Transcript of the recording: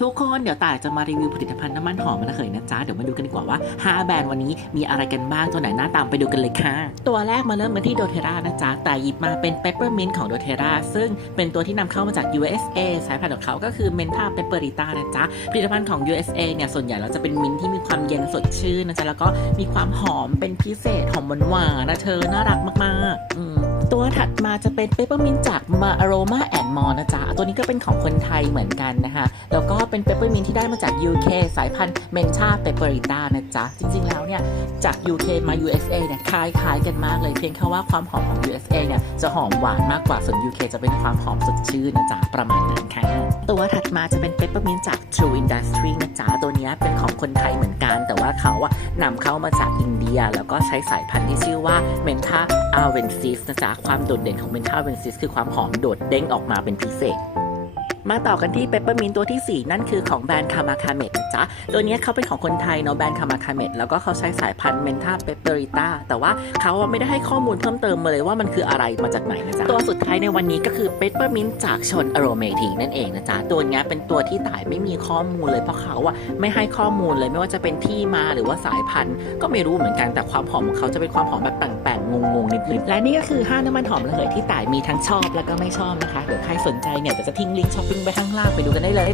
ทุกคนเดี๋ยวต่ายจะมารีวิวผลิตภัณฑ์น้ำมันหอมระเหยนะจ๊ะ เดี๋ยวมาดูกันดีกว่าว่า 5 แบรนด์วันนี้มีอะไรกันบ้างตัวไหนหน้าตามไปดูกันเลยค่ะ ตัวแรกมาเริ่มกันที่โดเทรานะจ๊ะ แต่หยิบมาเป็นเปปเปอร์มินต์ของโดเทราซึ่งเป็นตัวที่นำเข้ามาจาก USA สายพันธุ์ของเขาก็คือเมนทาเปปเปอริต้านะจ๊ะ ผลิตภัณฑ์ของ USA เนี่ยส่วนใหญ่เราจะเป็นมินท์ที่มีความเย็นสดชื่นนะจ๊ะแล้วก็มีความหอมเป็นพิเศษหอมหวานๆนะเธอน่ารักมากๆอืมตัวถัดมาจะเป็นเปปเปอร์มินต์จากมาอโรมาแอนมอนะจ๊ะ ตัวนี้ก็เป็นของคนไทยเหมือนกันนะคะ แล้วก็เป็นเปปเปอร์มินต์ที่ได้มาจาก UK สายพันธุ์เมนชาเปปเปอริต้านะจ๊ะ จริงๆแล้วเนี่ย จาก UK มา USA เนี่ยคล้ายๆกันมากเลยเพียงแค่ว่าความหอมของ USA เนี่ยจะหอมหวานมากกว่าส่วน UK จะเป็นความหอมสดชื่นนะจ๊ะ ประมาณนั้นค่ะ ตัวถัดมาจะเป็นเปปเปอร์มินต์จาก True Industry นะจ๊ะ ตัวนี้เป็นของคนไทยเหมือนกัน แต่ว่าเขาอะนำเข้ามาจากอินเดีย แล้วก็ใช้สายพันธุ์ที่ชื่อว่า Menta Avensis นะจ๊ะความโดดเด่นของ Menta Avensis คือความหอมโดดเด้งออกมาเป็นพิเศษ มาต่อกันที่เปปเปอร์มินตัวที่ 4 นั่นคือของแบรนด์คามาคาเมดจ๊ะตัวนี้เขาเป็นของคนไทยเนาะแบรนด์คามาคาเมดแล้วก็เขาใช้สายพันธุ์เมนทาเปปเปอริต้าแต่ว่าเขาไม่ได้ให้ข้อมูลเพิ่มเติมมาเลยว่ามันคืออะไรมาจากไหนนะจ๊ะตัวสุดท้ายในวันนี้ก็คือเปปเปอร์มินจากชนอโรเมทีนั่นเองนะจ๊ะตัวนี้เป็นตัวที่ต่ายไม่มีข้อมูลเลยเพราะเขาอะไม่ให้ข้อมูลเลยไม่ว่าจะเป็นที่มาหรือว่าสายพันธุ์ก็ไม่รู้เหมือนกันแต่ความหอมของเขาจะเป็นความหอมแบบแปลงๆงงๆนิดๆและนี่ก็คือห้าน้ำมันหอมระเหยที่ต่ายมีทั้งชอบแล้วก็ไม่ชอบนะคะเดี๋ยวใครสนใจเนี่ยจะทิ้งลิงก์ช้อปงไปข้างล่างไปดูกันได้เลย